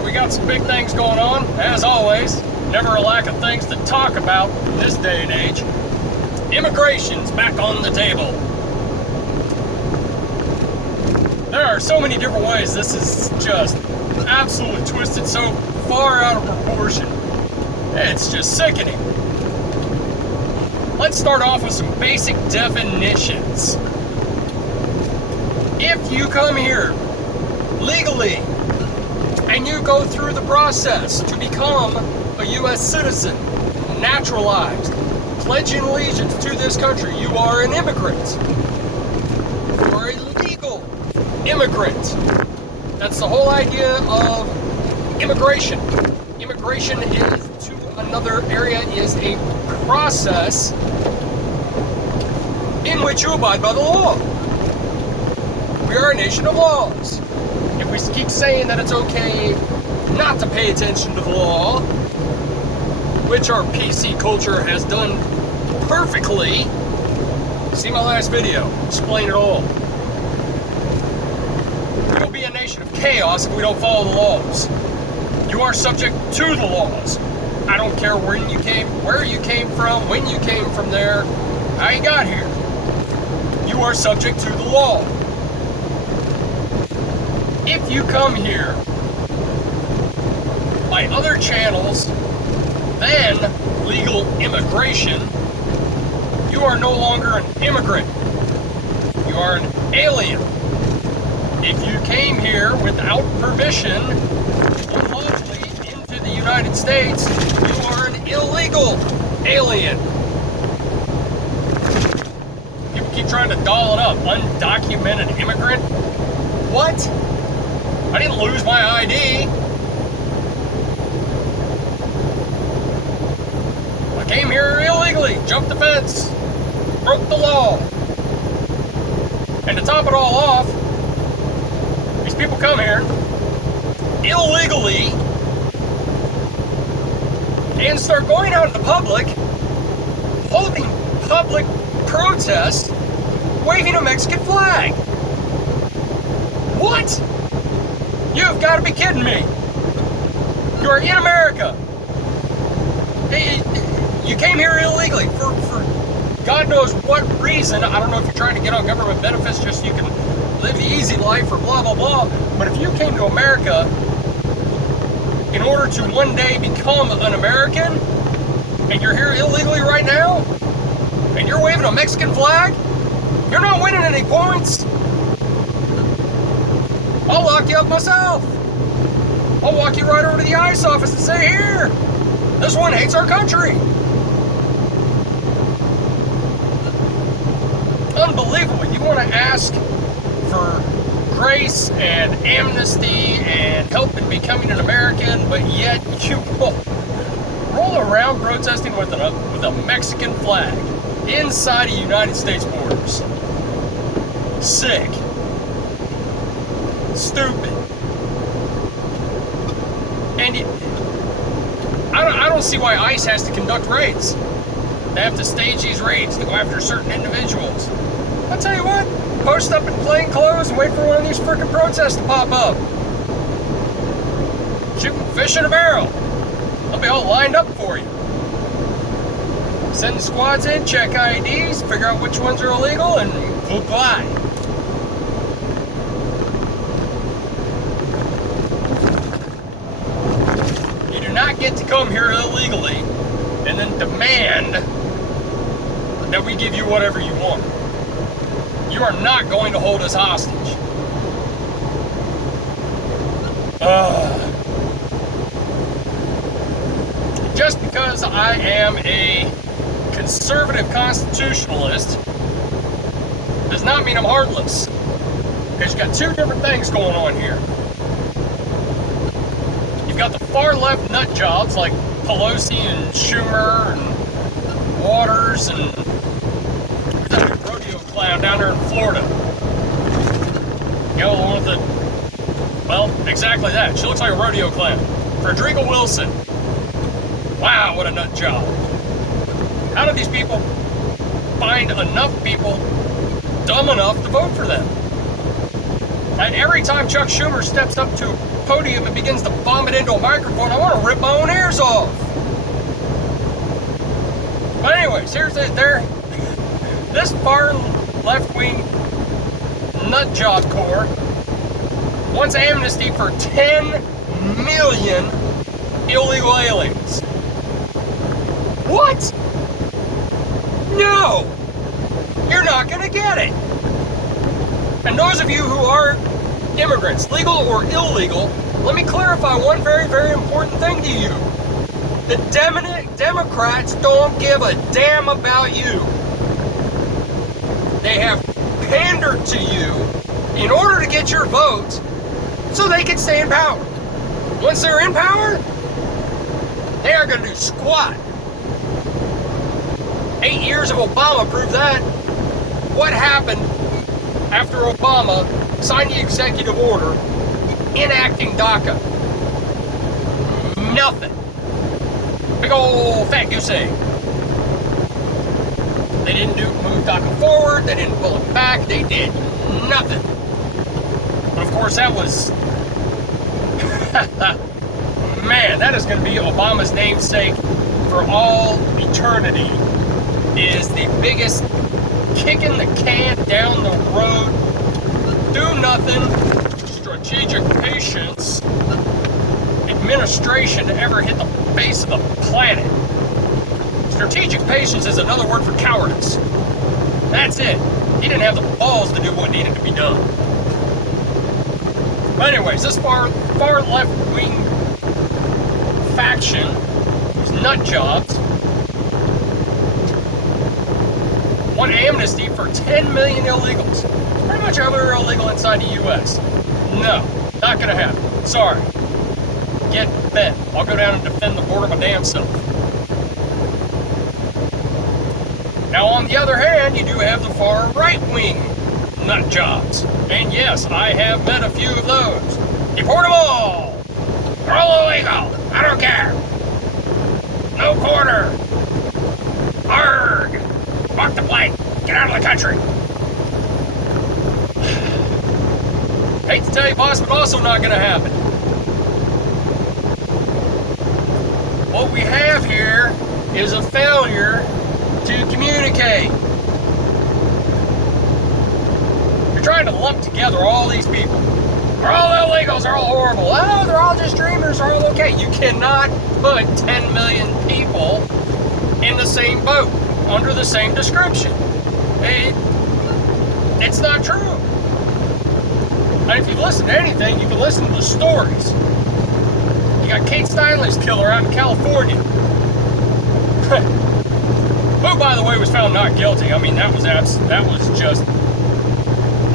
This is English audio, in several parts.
Alright, we got some big things going on, as always. Never a lack of things to talk about in this day and age. Immigration's back on the table. There are so many different ways this is just absolutely twisted so far out of proportion. It's just sickening. Let's start off with some basic definitions. If you come here legally and you go through the process to become a U.S. citizen, naturalized, pledging allegiance to this country, you are an immigrant. You are a legal immigrant. That's the whole idea of immigration. Immigration is to another area is a process in which you abide by the law. We are a nation of laws. If we keep saying that it's okay not to pay attention to the law, which our PC culture has done perfectly, see my last video, explain it all. We'll be a nation of chaos if we don't follow the laws. You are subject to the laws. I don't care where you came from, when you came from there, how you got here. You are subject to the law. If you come here by other channels than legal immigration, you are no longer an immigrant. You are an alien. If you came here without permission, unlawfully into the United States, you are an illegal alien. People keep trying to doll it up. Undocumented immigrant? What? I didn't lose my ID. I came here illegally, jumped the fence, broke the law. And to top it all off, these people come here illegally and start going out in the public, holding public protests, waving a Mexican flag. What? You've got to be kidding me. You are in America. You came here illegally for God knows what reason. I don't know if you're trying to get on government benefits just so you can live the easy life or blah, blah, blah. But if you came to America in order to one day become an American, and you're here illegally right now, and you're waving a Mexican flag, you're not winning any points. I'll lock you up myself. I'll walk you right over to the ICE office and say, here, this one hates our country. Unbelievable. You want to ask for grace and amnesty and help in becoming an American, but yet you roll around protesting with a Mexican flag inside of United States borders. Sick. Stupid. And I don't see why ICE has to conduct raids. They have to stage these raids to go after certain individuals. I'll tell you what, post up in plain clothes and wait for one of these freaking protests to pop up. Shooting fish in a barrel. They'll be all lined up for you. Send squads in, check IDs, figure out which ones are illegal, and goodbye. Not get to come here illegally and then demand that we give you whatever you want. You are not going to hold us hostage. Just because I am a conservative constitutionalist does not mean I'm heartless. Because you've got two different things going on here. You've got the far left nut jobs like Pelosi and Schumer and Waters and that rodeo clown down there in Florida. You know, the one with the, well, exactly that. She looks like a rodeo clown. Frederica Wilson. Wow, what a nut job. How do these people find enough people dumb enough to vote for them? And every time Chuck Schumer steps up to podium and begins to vomit into a microphone, I want to rip my own ears off. But anyways, here's it there. This far left-wing nut job corps wants amnesty for 10 million illegal aliens. What? No! You're not gonna get it. And those of you who are immigrants, legal or illegal, let me clarify one very, very important thing to you. The Democrats don't give a damn about you. They have pandered to you in order to get your vote so they can stay in power. Once they're in power, they are going to do squat. 8 years of Obama proved that. What happened after Obama signed the executive order enacting DACA? Nothing. Big old fat goose egg. They didn't move DACA forward. They didn't pull it back. They did nothing. But of course, that was man. That is going to be Obama's namesake for all eternity. Is the biggest kicking the can down the road, do nothing, strategic patience administration to ever hit the face of the planet. Strategic patience is another word for cowardice. That's it. He didn't have the balls to do what needed to be done. But anyways, this far left-wing faction, these nut jobs, want amnesty for 10 million illegals. Pretty much everywhere illegal inside the U.S. No, not gonna happen. Sorry. Get bent. I'll go down and defend the border my damn self. Now, on the other hand, you do have the far right-wing nut jobs. And yes, I have met a few of those. Deport them all! They're all illegal! I don't care! No quarter! Arrgh! Walk the plank! Get out of the country! Hate to tell you, boss, but also not gonna happen. What we have here is a failure to communicate. You're trying to lump together all these people. They're all illegals, they're all horrible. Oh, they're all just dreamers, they're all okay. You cannot put 10 million people in the same boat, under the same description. It's not true. And if you listen to anything, you can listen to the stories. You got Kate Steinley's killer out in California. Who, by the way, was found not guilty. I mean, that was just,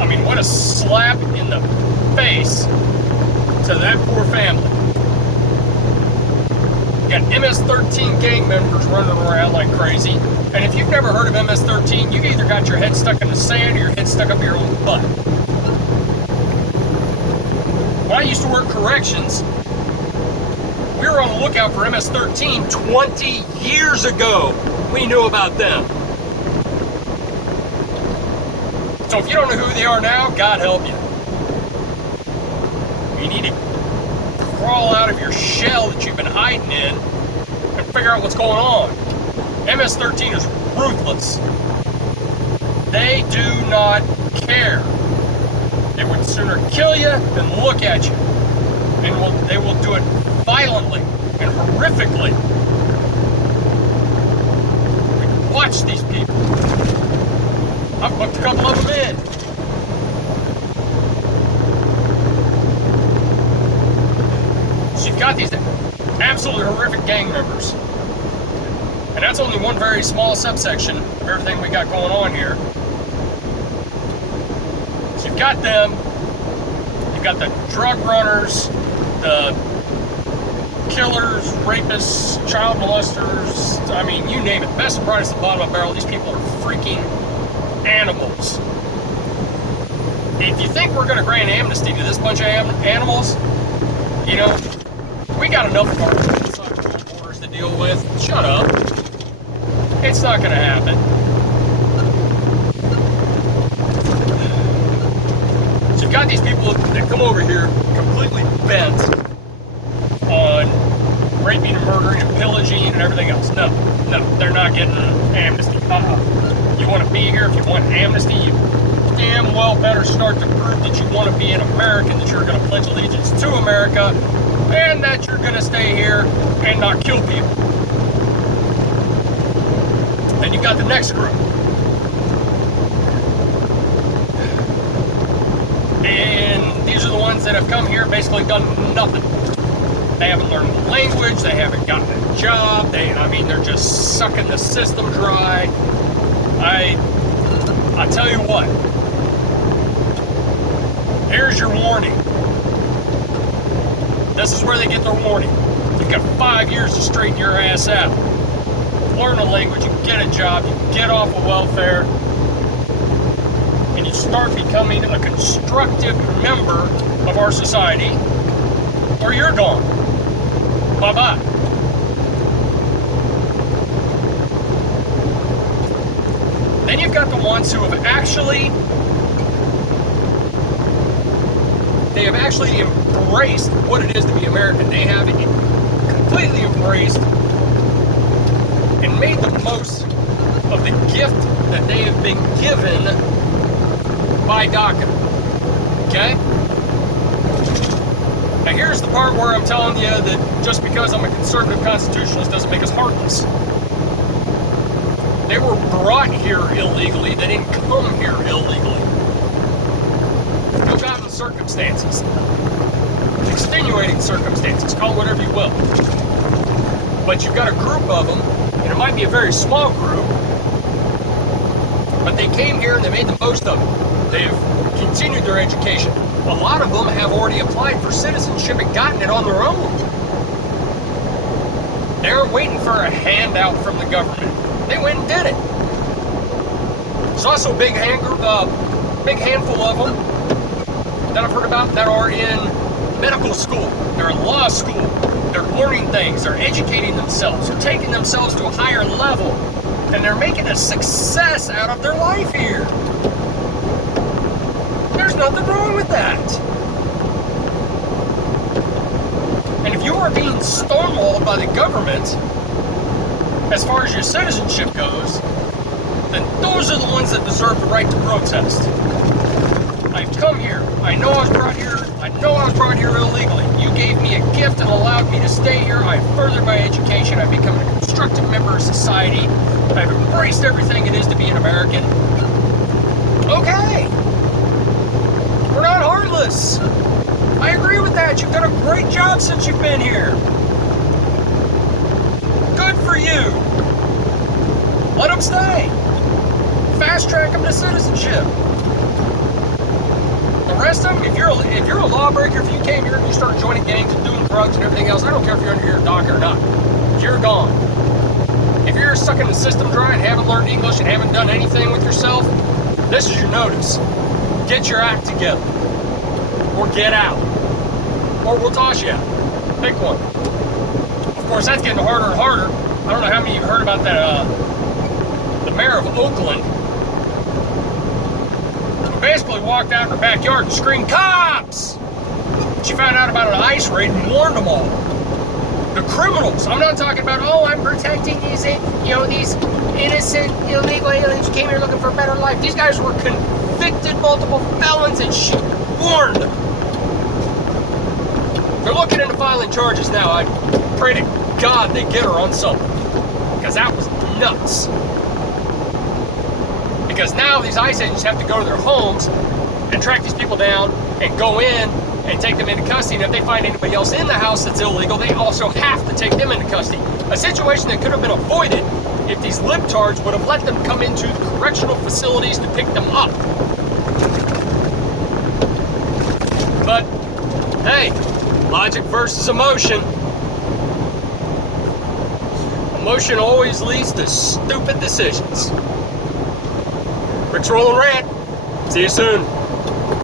I mean, what a slap in the face to that poor family. You got MS-13 gang members running around like crazy. And if you've never heard of MS-13, you either got your head stuck in the sand or your head stuck up your own butt. When I used to work corrections, we were on the lookout for MS-13 20 years ago. We knew about them. So if you don't know who they are now, God help you. You need to crawl out of your shell that you've been hiding in and figure out what's going on. MS-13 is ruthless. They do not care. They would sooner kill you than look at you. And they will do it violently and horrifically. We can watch these people. I've booked a couple of them in. So you've got these absolutely horrific gang members. And that's only one very small subsection of everything we got going on here. So you've got them, you've got the drug runners, the killers, rapists, child molesters, I mean, you name it. Best and brightest at the bottom of the barrel, these people are freaking animals. If you think we're going to grant amnesty to this bunch of animals, you know, we got enough of our borders to deal with. Shut up. It's not going to happen. So you've got these people that come over here completely bent on raping and murdering and pillaging and everything else. No, they're not getting amnesty. You want to be here, if you want amnesty, you damn well better start to prove that you want to be an American, that you're going to pledge allegiance to America, and that you're going to stay here and not kill people. Then you've got the next group. And these are the ones that have come here, basically done nothing. They haven't learned the language, they haven't gotten a job, they're just sucking the system dry. I tell you what, here's your warning. This is where they get their warning. You've got 5 years to straighten your ass out. Learn a language, you get a job, you get off of welfare, and you start becoming a constructive member of our society, or you're gone. Bye-bye. Then you've got the ones who have actually embraced what it is to be American. They have completely embraced and made the most of the gift that they have been given by DACA. Okay? Now here's the part where I'm telling you that just because I'm a conservative constitutionalist doesn't make us heartless. They were brought here illegally. They didn't come here illegally. You've gotten circumstances. Extenuating circumstances. Call it whatever you will. But you've got a group of them, and it might be a very small group, but they came here and they made the most of it. They've continued their education. A lot of them have already applied for citizenship and gotten it on their own. They're waiting for a handout from the government. They went and did it. There's also a big handful of them that I've heard about that are in medical school. They're in law school. They're learning things. They're educating themselves. They're taking themselves to a higher level. And they're making a success out of their life here. There's nothing wrong with that. And if you are being stonewalled by the government, as far as your citizenship goes, then those are the ones that deserve the right to protest. I've come here. I know I was brought here illegally. You gave me a gift and allowed me to stay here. I've furthered my education. I've become a constructive member of society. I've embraced everything it is to be an American. Okay. We're not heartless. I agree with that. You've done a great job since you've been here. Good for you. Let them stay. Fast track them to citizenship. The rest of them, if you're a lawbreaker, if you came here and you start joining gangs and doing drugs and everything else, I don't care if you're under your DACA or not. You're gone. If you're sucking the system dry and haven't learned English and haven't done anything with yourself, this is your notice. Get your act together. Or get out. Or we'll toss you out. Pick one. Of course, that's getting harder and harder. I don't know how many of you heard about that, the mayor of Oakland, who basically walked out in her backyard and screamed, "Cops!" She found out about an ICE raid and warned them all. The criminals. I'm not talking about, oh, I'm protecting these innocent illegal aliens who came here looking for a better life. These guys were convicted multiple felons, and she warned them. They're looking into filing charges now. I pray to God they get her on something, because that was nuts. Because now these ICE agents have to go to their homes and track these people down and go in and take them into custody. And if they find anybody else in the house that's illegal, they also have to take them into custody. A situation that could have been avoided if these libtards would have let them come into the correctional facilities to pick them up. But, hey, logic versus emotion. Emotion always leads to stupid decisions. Rick's Rolling Rant. See you soon.